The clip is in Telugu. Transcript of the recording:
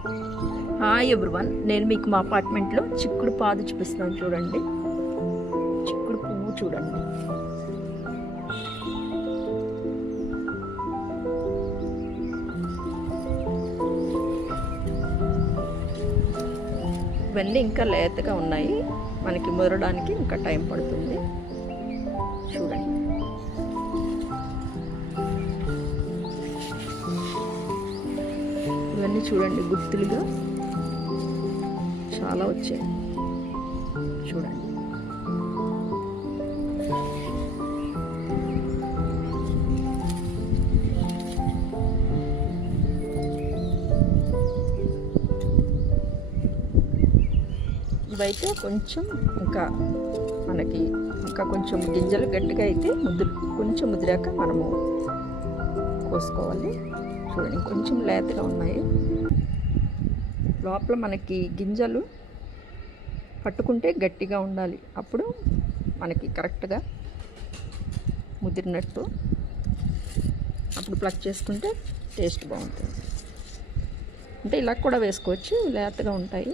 హాయ్ ఎవ్రీవన్, నేను మీకు మా అపార్ట్మెంట్లో చిక్కుడు పాదు చూపిస్తున్నాను. చూడండి, చిక్కుడు పువ్వు చూడండి. ఇవన్నీ ఇంకా లేతగా ఉన్నాయి, మనకి ముదరడానికి ఇంకా టైం పడుతుంది. చూడండి, ఇవన్నీ చూడండి, గుత్తులుగా చాలా వచ్చాయి. చూడండి, ఇవైతే కొంచెం మనకి ఇంకా కొంచెం గింజలు గట్టిగా అయితే కొంచెం ముదిరాక మనము కోసుకోవాలి. చూడండి, కొంచెం లేతగా ఉన్నాయి. లోపల మనకి గింజలు పట్టుకుంటే గట్టిగా ఉండాలి, అప్పుడు మనకి కరెక్ట్గా ముదిరినట్టు. అప్పుడు ప్లక్ చేసుకుంటే టేస్ట్ బాగుంటుంది. అంటే ఇలా కూడా వేసుకోవచ్చు, లేతగా ఉంటాయి.